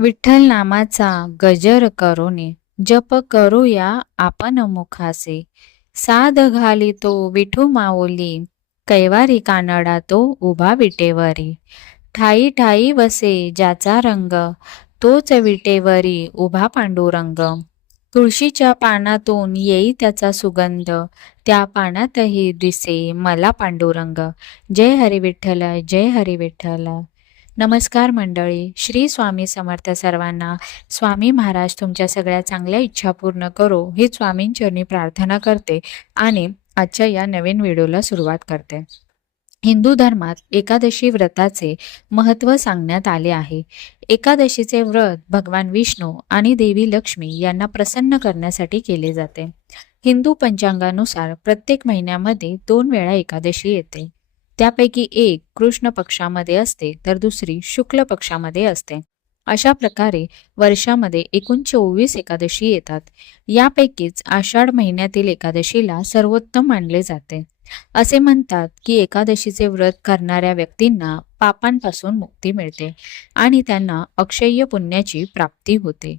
विठ्ठल नामाचा गजर करोने, जप करूया आपण मुखासे. साध घालितो विठू माऊली, कैवारी कानडा तो उभा विटेवरी. ठाई ठाई वसे ज्याचा रंग, तोच विटेवरी उभा पांडुरंग. तुळशीच्या पानातून येई त्याचा सुगंध, त्या पानातही दिसे मला पांडुरंग. जय हरी विठ्ठल, जय हरी विठ्ठल. नमस्कार मंडळी, श्री स्वामी समर्थ सर्वांना. स्वामी महाराज तुमच्या सगळ्या चांगल्या इच्छा पूर्ण करो ही स्वामींचरणी प्रार्थना करते आणि आजच्या या नवीन व्हिडिओला सुरुवात करते. हिंदू धर्मात एकादशी व्रताचे महत्त्व सांगण्यात आले आहे. एकादशीचे व्रत भगवान विष्णू आणि देवी लक्ष्मी यांना प्रसन्न करण्यासाठी केले जाते. हिंदू पंचांगानुसार प्रत्येक महिन्यामध्ये 2 वेळा एकादशी येते. त्यापैकी एक कृष्ण पक्षामध्ये असते तर दुसरी शुक्ल पक्षामध्ये असते. अशा प्रकारे वर्षामध्ये एकूण 24 एकादशी येतात. यापैकीच आषाढ महिन्यातील एकादशीला सर्वोत्तम मानले जाते. असे म्हणतात की एकादशीचे व्रत करणाऱ्या व्यक्तींना पापांपासून मुक्ती मिळते आणि त्यांना अक्षय्य पुण्याची प्राप्ती होते.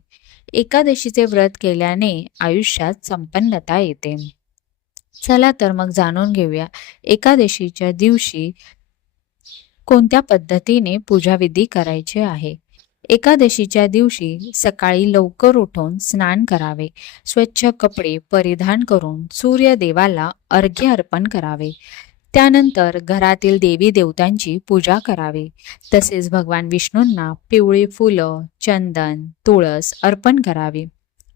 एकादशीचे व्रत केल्याने आयुष्यात संपन्नता येते. चला तर मग जाणून घेऊया एकादशीच्या दिवशी कोणत्या पद्धतीने पूजाविधी करायचे आहे. एकादशीच्या दिवशी सकाळी लवकर उठून स्नान करावे, स्वच्छ कपडे परिधान करून सूर्यदेवाला अर्घ्य अर्पण करावे. त्यानंतर घरातील देवी देवतांची पूजा करावी. तसेच भगवान विष्णूंना पिवळी फुलं, चंदन, तुळस अर्पण करावी.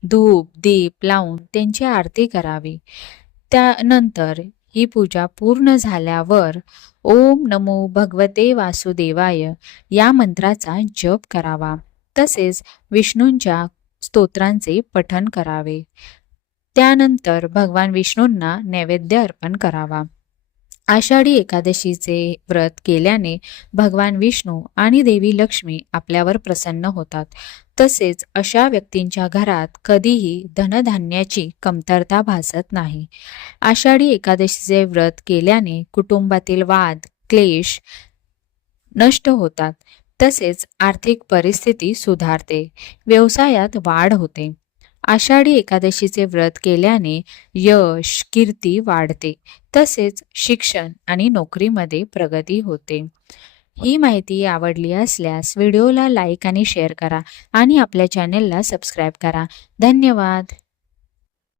धूप दीप लावून त्यांची आरती करावी. त्यानंतर ही पूजा पूर्ण झाल्यावर ओम नमो भगवते वासुदेवाय या मंत्राचा जप करावा. तसेच विष्णूंच्या स्तोत्रांचे पठण करावे. त्यानंतर भगवान विष्णूंना नैवेद्य अर्पण करावा. आषाढी एकादशीचे व्रत केल्याने भगवान विष्णू आणि देवी लक्ष्मी आपल्यावर प्रसन्न होतात. तसेच अशा व्यक्तींच्या घरात कधीही धनधान्याची कमतरता भासत नाही. आषाढी एकादशीचे व्रत केल्याने कुटुंबातील वाद, क्लेश नष्ट होतात. तसेच आर्थिक परिस्थिती सुधारते, व्यवसायात वाढ होते. आषाढी एकादशीचे व्रत केल्याने यश, कीर्ती वाढते. तसेच शिक्षण आणि नोकरीमध्ये प्रगती होते. ही माहिती आवडली असल्यास व्हिडिओला लाईक आणि शेअर करा आणि आपल्या चॅनेलला सबस्क्राईब करा. धन्यवाद.